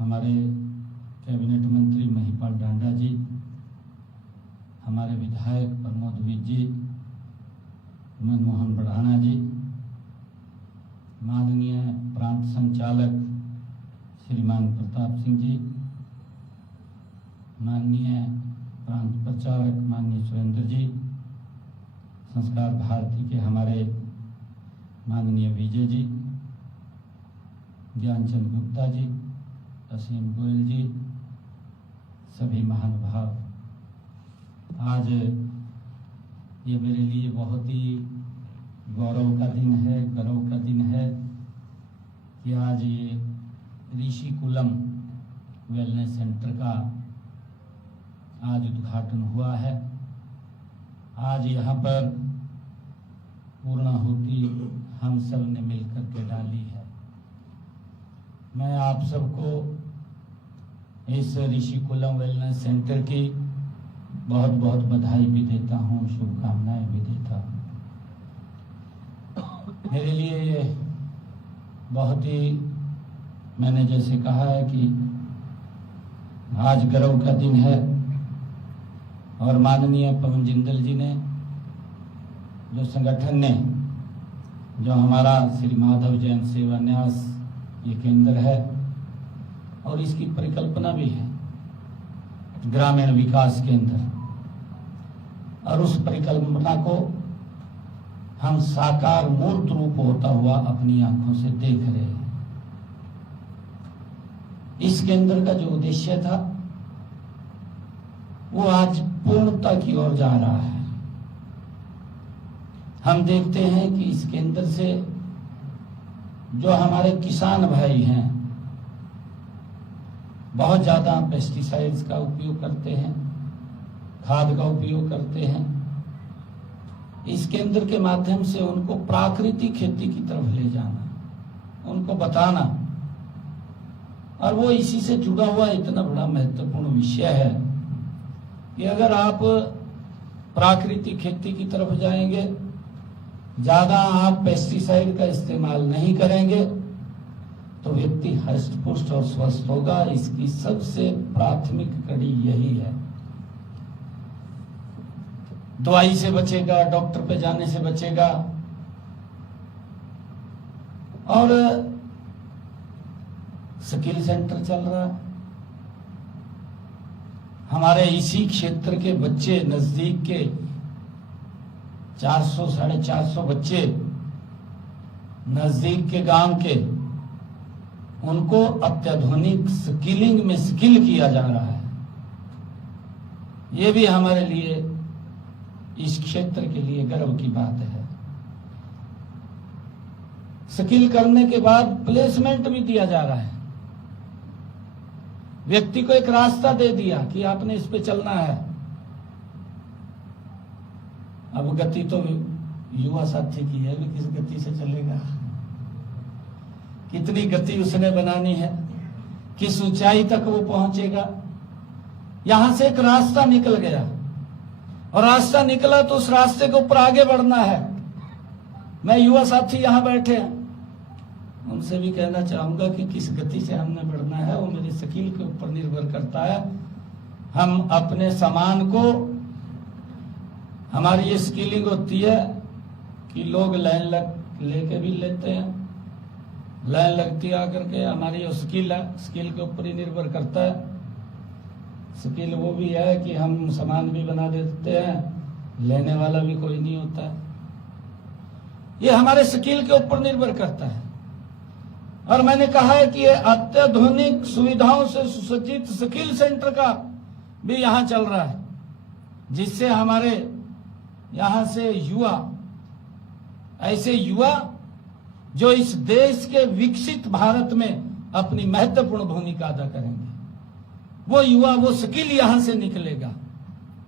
हमारे कैबिनेट मंत्री महिपाल डांडा जी, हमारे विधायक प्रमोद विज जी, मनमोहन बढ़ाना जी, माननीय प्रांत संचालक श्रीमान प्रताप सिंह जी, माननीय प्रांत प्रचारक माननीय सुरेंद्र जी, संस्कार भारती के हमारे माननीय विजय जी, ज्ञानचंद गुप्ता जी, असीम गोयल जी, सभी महानुभाव, आज ये मेरे लिए बहुत ही गौरव का दिन है, गर्व का दिन है कि आज ये ऋषिकुलम वेलनेस सेंटर का आज उद्घाटन हुआ है। आज यहाँ पर पूर्णाहुति हम सब ने मिलकर के डाली है। मैं आप सबको इस ऋषिकुलम वेलनेस सेंटर की बहुत बहुत बधाई भी देता हूँ, शुभकामनाएं भी देता हूँ। मेरे लिए ये बहुत ही, मैंने जैसे कहा है कि आज गर्व का दिन है और माननीय पवन जिंदल जी ने जो संगठन ने जो हमारा श्री माधव जैन सेवा न्यास ये केंद्र है और इसकी परिकल्पना भी है ग्रामीण विकास केंद्र, और उस परिकल्पना को हम साकार मूर्त रूप होता हुआ अपनी आंखों से देख रहे हैं। इस केंद्र का जो उद्देश्य था वो आज पूर्णता की ओर जा रहा है। हम देखते हैं कि इस केंद्र से जो हमारे किसान भाई हैं बहुत ज्यादा पेस्टिसाइड्स का उपयोग करते हैं, खाद का उपयोग करते हैं। इस केंद्र के माध्यम से उनको प्राकृतिक खेती की तरफ ले जाना, उनको बताना, और वो इसी से जुड़ा हुआ इतना बड़ा महत्वपूर्ण विषय है कि अगर आप प्राकृतिक खेती की तरफ जाएंगे, ज्यादा आप पेस्टिसाइड का इस्तेमाल नहीं करेंगे, तो व्यक्ति हष्ट पुष्ट और स्वस्थ होगा। इसकी सबसे प्राथमिक कड़ी यही है। दवाई से बचेगा, डॉक्टर पे जाने से बचेगा। और स्किल सेंटर चल रहा है, हमारे इसी क्षेत्र के बच्चे, नजदीक के 400 450 बच्चे नजदीक के गांव के, उनको अत्याधुनिक स्किलिंग में स्किल किया जा रहा है। ये भी हमारे लिए, इस क्षेत्र के लिए गर्व की बात है। स्किल करने के बाद प्लेसमेंट भी दिया जा रहा है। व्यक्ति को एक रास्ता दे दिया कि आपने इस पे चलना है। अब गति तो युवा साथी की है, किस गति से चलेगा, कितनी गति उसने बनानी है, किस ऊंचाई तक वो पहुंचेगा। यहां से एक रास्ता निकल गया, और रास्ता निकला तो उस रास्ते के ऊपर आगे बढ़ना है। मैं युवा साथी यहां बैठे हैं, उनसे भी कहना चाहूंगा कि किस गति से हमने बढ़ना है वो मेरी स्किल के ऊपर निर्भर करता है। हम अपने सामान को, हमारी ये स्किलिंग होती है कि लोग लाइन लेके भी लेते हैं, लाइन लगती आकर के। हमारी जो स्किल है, स्किल के ऊपर ही निर्भर करता है। स्किल वो भी है कि हम सामान भी बना देते हैं, लेने वाला भी कोई नहीं होता है। ये हमारे स्किल के ऊपर निर्भर करता है। और मैंने कहा है कि ये अत्याधुनिक सुविधाओं से सुसज्जित स्किल सेंटर का भी यहां चल रहा है, जिससे हमारे यहां से युवा, ऐसे युवा जो इस देश के विकसित भारत में अपनी महत्वपूर्ण भूमिका अदा करेंगे, वो युवा, वो स्किल यहां से निकलेगा।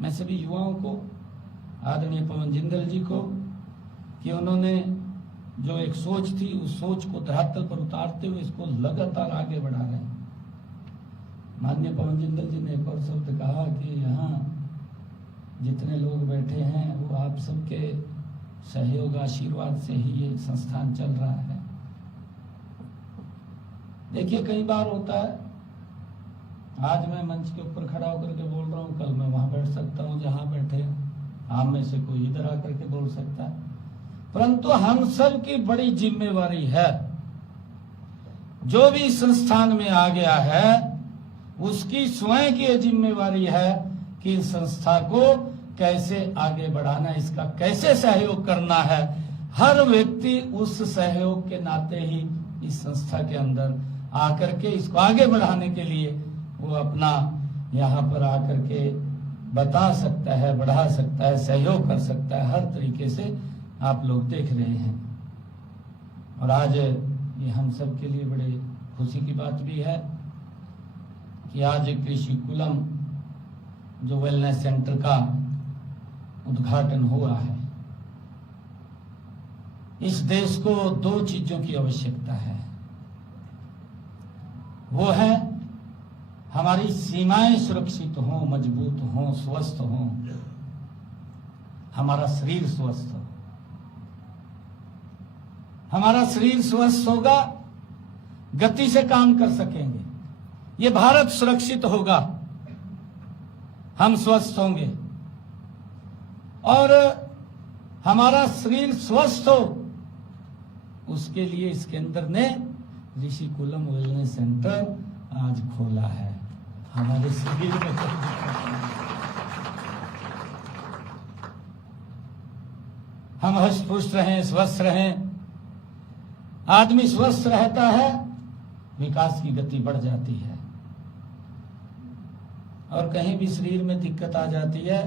मैं सभी युवाओं को, आदरणीय पवन जिंदल जी को, कि उन्होंने जो एक सोच थी उस सोच को धरातल पर उतारते हुए इसको लगातार आगे बढ़ा रहे हैं। माननीय पवन जिंदल जी ने एक और शब्द कहा कि यहाँ जितने लोग बैठे हैं वो आप सबके सहयोग, आशीर्वाद से ही ये संस्थान चल रहा है। देखिए, कई बार होता है आज मैं मंच के ऊपर खड़ा होकर के बोल रहा हूँ, कल मैं वहां बैठ सकता हूँ जहां बैठे। आप में से कोई इधर आकर के बोल सकता है, परंतु हम सब की बड़ी जिम्मेवारी है। जो भी संस्थान में आ गया है उसकी स्वयं की जिम्मेवारी है कि इस संस्था को कैसे आगे बढ़ाना, इसका कैसे सहयोग करना है। हर व्यक्ति उस सहयोग के नाते ही इस संस्था के अंदर आकर के इसको आगे बढ़ाने के लिए वो अपना यहाँ पर आकर के बता सकता है, बढ़ा सकता है, सहयोग कर सकता है। हर तरीके से आप लोग देख रहे हैं। और आज ये हम सब के लिए बड़े खुशी की बात भी है कि आज कृषि कुलम जो वेलनेस सेंटर का उद्घाटन हुआ है। इस देश को दो चीजों की आवश्यकता है, वो है हमारी सीमाएं सुरक्षित हों, मजबूत हों, स्वस्थ हों, हमारा शरीर स्वस्थ हो। हमारा शरीर स्वस्थ होगा, गति से काम कर सकेंगे, ये भारत सुरक्षित होगा, हम स्वस्थ होंगे। और हमारा शरीर स्वस्थ हो उसके लिए इस केंद्र ने ऋषि कुलम वेलनेस सेंटर आज खोला है। हमारे शरीर में हम हष्ट पुष्ट रहें, स्वस्थ रहें। आदमी स्वस्थ रहता है, विकास की गति बढ़ जाती है। और कहीं भी शरीर में दिक्कत आ जाती है,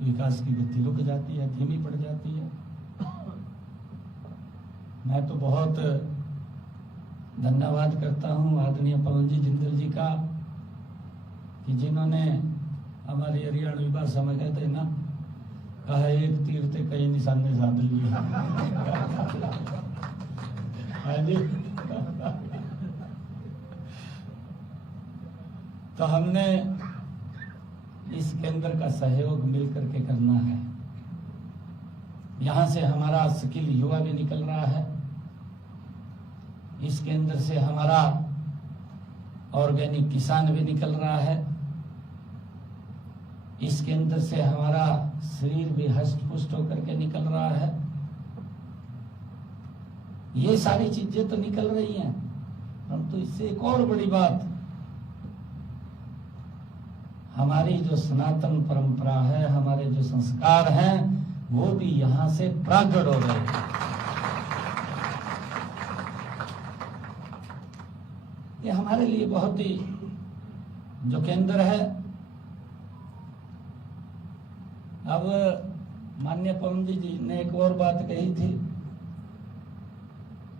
विकास की गति रुक जाती है, धीमी पड़ जाती है। मैं तो बहुत धन्यवाद करता हूं आदरणीय पवन जी जिंदल जी का कि जिन्होंने हमारी हरियाणवी भाषा में कहते ना, कहा एक तीर से कई निशाने साध लिए। तो हमने इस केंद्र का सहयोग मिलकर के करना है। यहां से हमारा स्किल युवा भी निकल रहा है, इस केंद्र से हमारा ऑर्गेनिक किसान भी निकल रहा है, इस केंद्र से हमारा शरीर भी हष्ट पुष्ट होकर के निकल रहा है। ये सारी चीजें तो निकल रही हैं, परंतु इससे एक और बड़ी बात, हमारी जो सनातन परंपरा है, हमारे जो संस्कार हैं, वो भी यहां से प्रकट हो रहे हैं। ये हमारे लिए बहुत ही जो केंद्र है। अब माननीय पवन जी ने एक और बात कही थी,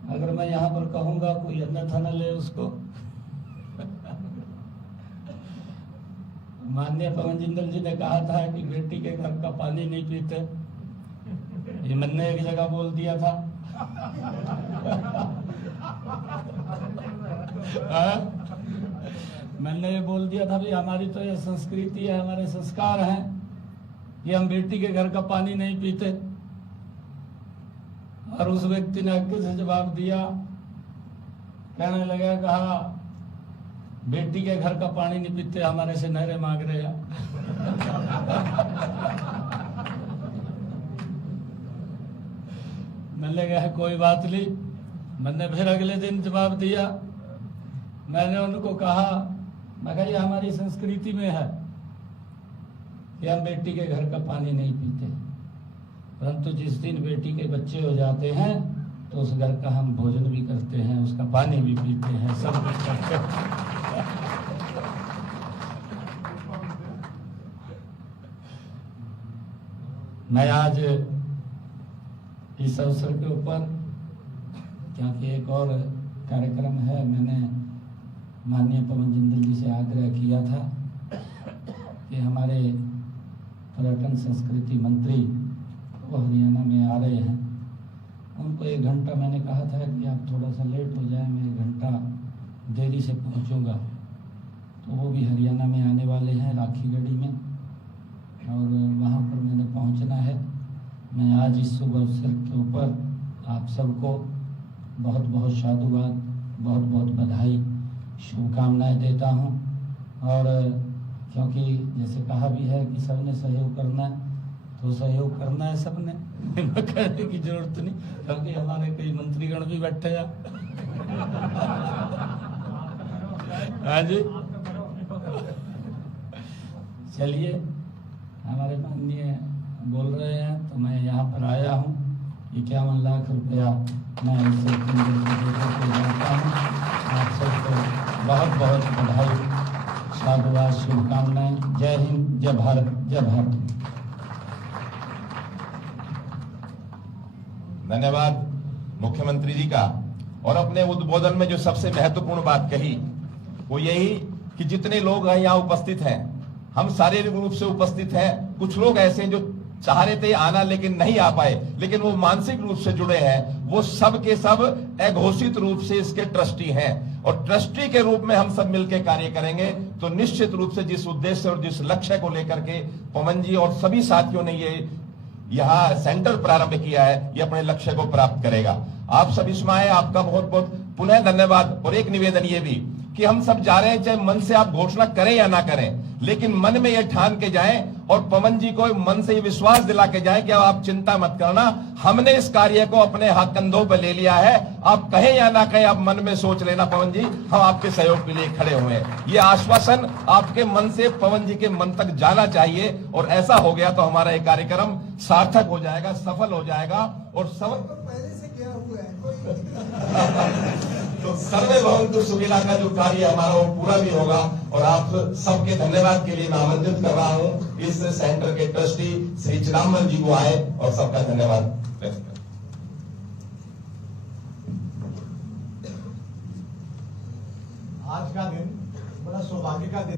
अगर मैं यहां पर कहूंगा कोई अन्यथा न ले उसको। माननीय पवन जिंदल जी ने कहा था कि बेटी के घर का पानी नहीं पीते, ये मैंने एक जगह बोल दिया था। मैंने ये बोल दिया था भी हमारी तो ये संस्कृति है, हमारे संस्कार हैं कि हम बेटी के घर का पानी नहीं पीते। और उस व्यक्ति ने आगे से जवाब दिया, कहने लगा, कहा बेटी के घर का पानी नहीं पीते, हमारे से नहरें मांग रहे हैं। मैंने कहा कोई बात नहीं। मैंने फिर अगले दिन जवाब दिया, मैंने उनको कहा, मैं कहा ये हमारी संस्कृति में है कि हम बेटी के घर का पानी नहीं पीते, परंतु जिस दिन बेटी के बच्चे हो जाते हैं तो उस घर का हम भोजन भी करते हैं, उसका पानी भी पीते हैं, सब कुछ करते हैं। मैं आज इस अवसर के ऊपर, क्योंकि एक और कार्यक्रम है, मैंने माननीय पवन जिंदल जी से आग्रह किया था कि हमारे पर्यटन संस्कृति मंत्री वो हरियाणा में आ रहे हैं, उनको 1 घंटा मैंने कहा था कि आप थोड़ा सा लेट हो जाए, मैं 1 घंटा देरी से पहुंचूंगा। तो वो भी हरियाणा में आने वाले हैं राखी गढ़ी में, और वहाँ पर मैंने पहुँचना है। मैं आज इस शुभ अवसर के ऊपर आप सबको बहुत बहुत साधुवाद, बहुत बहुत बधाई, शुभकामनाएं देता हूँ। और क्योंकि जैसे कहा भी है कि सबने सहयोग करना है, तो सहयोग करना है सबने, कहने की जरूरत नहीं, क्योंकि हमारे कई मंत्रीगण भी बैठे हैं। हाँ जी, चलिए, हमारे माननीय बोल रहे हैं तो मैं यहाँ पर आया हूँ। 51 लाख रुपया मैं इसे जाता हूँ। आप सबको बहुत बहुत बधाई, साधुवाद, शुभकामनाएं। जय हिंद, जय भारत, जय भारत। धन्यवाद मुख्यमंत्री जी का। और अपने उद्बोधन में जो सबसे महत्वपूर्ण बात कही वो यही कि जितने लोग यहाँ उपस्थित हैं, हम शारीरिक रूप से उपस्थित हैं। कुछ लोग ऐसे हैं जो चाह रहे थे आना लेकिन नहीं आ पाए, लेकिन वो मानसिक रूप से जुड़े हैं। वो सब के सब अघोषित रूप से इसके ट्रस्टी हैं, और ट्रस्टी के रूप में हम सब मिलकर कार्य करेंगे तो निश्चित रूप से जिस उद्देश्य और जिस लक्ष्य को लेकर के पवन जी और सभी साथियों ने ये यहाँ सेंटर प्रारंभ किया है, ये अपने लक्ष्य को प्राप्त करेगा। आप सब इसमें आए, आपका बहुत बहुत पुनः धन्यवाद। और एक निवेदन ये भी कि हम सब जा रहे हैं, चाहे मन से आप घोषणा करें या ना करें, लेकिन मन में ये ठान के जाएं और पवन जी को मन से ये विश्वास दिला के जाएं कि आप चिंता मत करना, हमने इस कार्य को अपने हाथ कंधों पर ले लिया है। आप कहें या ना कहें, आप मन में सोच लेना पवन जी, हम आपके सहयोग के लिए खड़े हुए हैं। ये आश्वासन आपके मन से पवन जी के मन तक जाना चाहिए, और ऐसा हो गया तो हमारा ये कार्यक्रम सार्थक हो जाएगा, सफल हो जाएगा। और पहले से क्या हुआ है कोई तो सर्वे भवन्तु सुखिनः का जो कार्य हमारा वो पूरा भी होगा। और आप सबके धन्यवाद के लिए मैं आमंत्रित कर रहा हूं इस सेंटर के ट्रस्टी श्री चिदम्बरम जी को आए, और सबका धन्यवाद। आज का दिन बड़ा सौभाग्य का दिन